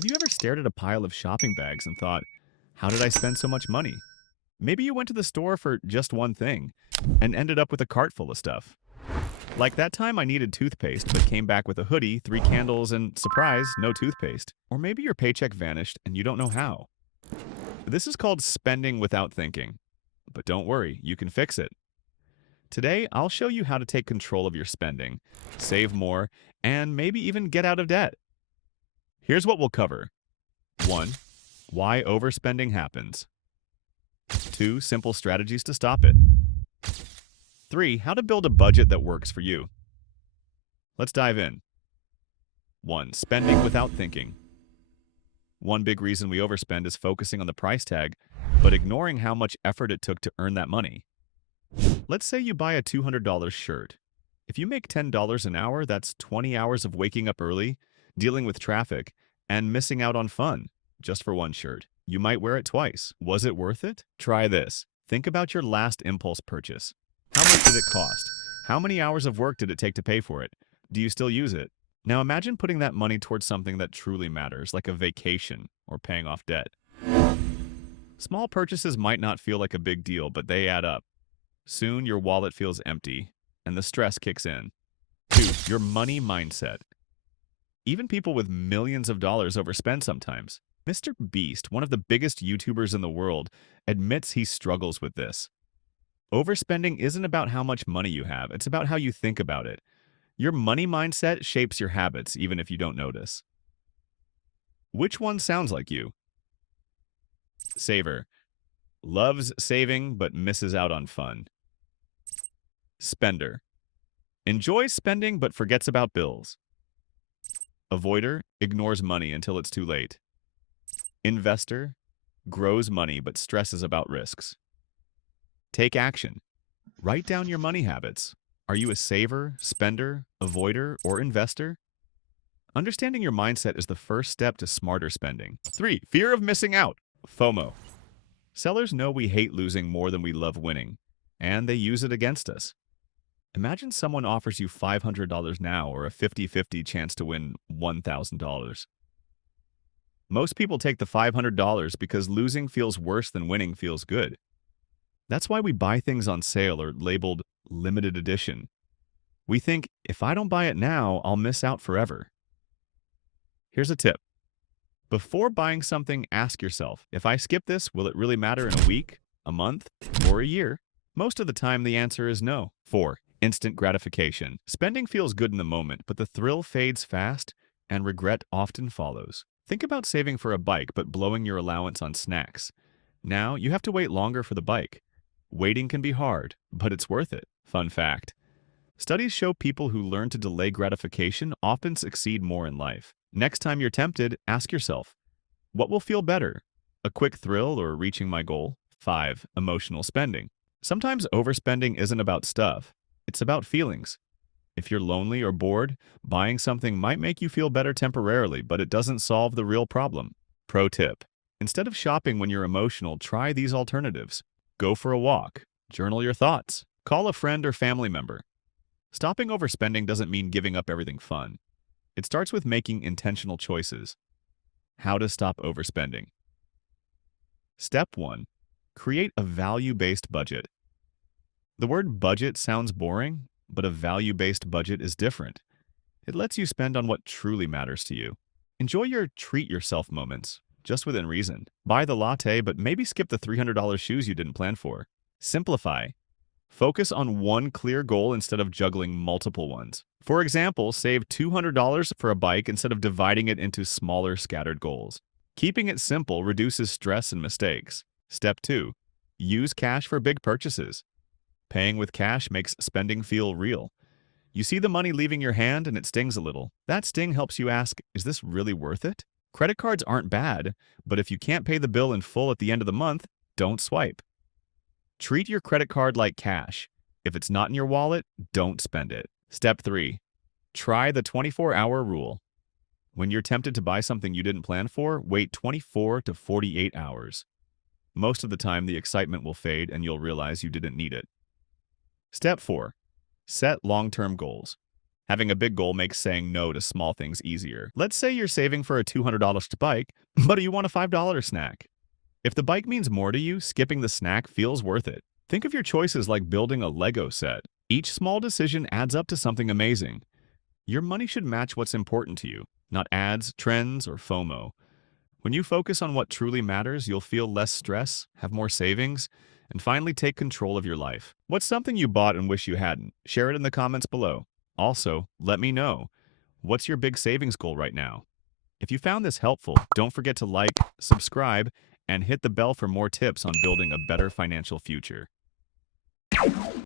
Have you ever stared at a pile of shopping bags and thought, how did I spend so much money? Maybe you went to the store for just one thing and ended up with a cart full of stuff. Like that time I needed toothpaste but came back with a hoodie, three candles, and surprise, no toothpaste. Or maybe your paycheck vanished and you don't know how. This is called spending without thinking. But don't worry, you can fix it. Today, I'll show you how to take control of your spending, save more, and maybe even get out of debt. Here's what we'll cover. 1. Why overspending happens. 2. Simple strategies to stop it. 3. How to build a budget that works for you. Let's dive in. 1. Spending without thinking. One big reason we overspend is focusing on the price tag, but ignoring how much effort it took to earn that money. Let's say you buy a $200 shirt. If you make $10 an hour, that's 20 hours of waking up early, dealing with traffic, and missing out on fun just for one shirt. You might wear it twice. Was it worth it? Try this. Think about your last impulse purchase. How much did it cost? How many hours of work did it take to pay for it? Do you still use it? Now imagine putting that money towards something that truly matters, like a vacation or paying off debt. Small purchases might not feel like a big deal, but they add up. Soon your wallet feels empty, and the stress kicks in. 2. Your money mindset. Even people with millions of dollars overspend sometimes. Mr. Beast, one of the biggest YouTubers in the world, admits he struggles with this. Overspending isn't about how much money you have, it's about how you think about it. Your money mindset shapes your habits, even if you don't notice. Which one sounds like you? Saver. Loves saving but misses out on fun. Spender. Enjoys spending but forgets about bills. Avoider. Ignores money until it's too late. Investor. Grows money but stresses about risks. Take action. Write down your money habits. Are you a saver, spender, avoider, or investor? Understanding your mindset is the first step to smarter spending. 3. Fear of missing out. FOMO. Sellers know we hate losing more than we love winning, and they use it against us. Imagine someone offers you $500 now or a 50-50 chance to win $1,000. Most people take the $500 because losing feels worse than winning feels good. That's why we buy things on sale or labeled limited edition. We think, if I don't buy it now, I'll miss out forever. Here's a tip. Before buying something, ask yourself, if I skip this, will it really matter in a week, a month, or a year? Most of the time, the answer is no. 4. Instant gratification. Spending feels good in the moment, but the thrill fades fast, and regret often follows. Think about saving for a bike, but blowing your allowance on snacks. Now, you have to wait longer for the bike. Waiting can be hard, but it's worth it. Fun fact. Studies show people who learn to delay gratification often succeed more in life. Next time you're tempted, ask yourself, what will feel better? A quick thrill or reaching my goal? 5. Emotional spending. Sometimes overspending isn't about stuff. It's about feelings. If you're lonely or bored, buying something might make you feel better temporarily, but it doesn't solve the real problem. Pro tip. Instead of shopping when you're emotional, try these alternatives. Go for a walk. Journal your thoughts. Call a friend or family member. Stopping overspending doesn't mean giving up everything fun. It starts with making intentional choices. How to stop overspending. Step 1. Create a value-based budget. The word budget sounds boring, but a value-based budget is different. It lets you spend on what truly matters to you. Enjoy your treat yourself moments, just within reason. Buy the latte, but maybe skip the $300 shoes you didn't plan for. Simplify. Focus on one clear goal instead of juggling multiple ones. For example, save $200 for a bike instead of dividing it into smaller, scattered goals. Keeping it simple reduces stress and mistakes. Step 2. Use cash for big purchases. Paying with cash makes spending feel real. You see the money leaving your hand and it stings a little. That sting helps you ask, is this really worth it? Credit cards aren't bad, but if you can't pay the bill in full at the end of the month, don't swipe. Treat your credit card like cash. If it's not in your wallet, don't spend it. Step 3. Try the 24-hour rule. When you're tempted to buy something you didn't plan for, wait 24 to 48 hours. Most of the time, the excitement will fade and you'll realize you didn't need it. Step 4. Set long-term goals. Having a big goal makes saying no to small things easier. Let's say you're saving for a $200 bike, but you want a $5 snack. If the bike means more to you, skipping the snack feels worth it. Think of your choices like building a Lego set. Each small decision adds up to something amazing. Your money should match what's important to you, not ads, trends, or FOMO. When you focus on what truly matters, you'll feel less stress, have more savings, and finally take control of your life. What's something you bought and wish you hadn't? Share it in the comments below. Also, let me know, what's your big savings goal right now? If you found this helpful, don't forget to like, subscribe, and hit the bell for more tips on building a better financial future.